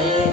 Bye.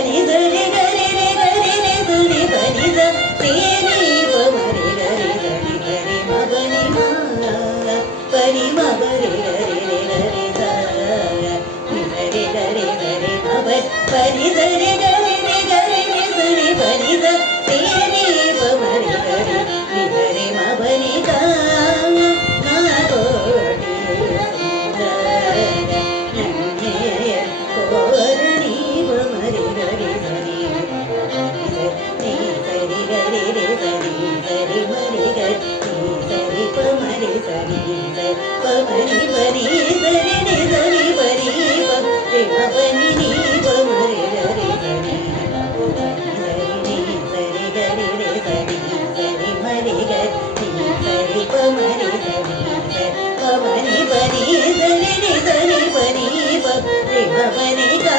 பனி சரி கரி ரி கரி ரி சரி பனி ச தேனி பமரி கரி சரி கரி மபனி மா பனி மபரி கரி ரி கரி ச நிசரி கரி சரி மப பனி சரி கரி ரி கரி ரி சரி பனி ச தேனி பமரி கரி நிசரி மபனி கா கோடி சுந்தர நன்னய கோரணி பமரி கரி சரி நீ சரி கரி ரி சரி சரி மரி கரி நீ சரி பமரி சரி பமரி பரி சரி நி சரி பரி பமரி நீ பமரி கரி சரி சரி நீ சரி கரி ரி சரி சரி மரி கரி நீ சரி பமரி சரி பமரி பரி சரி நி சரி பரி பமரி கா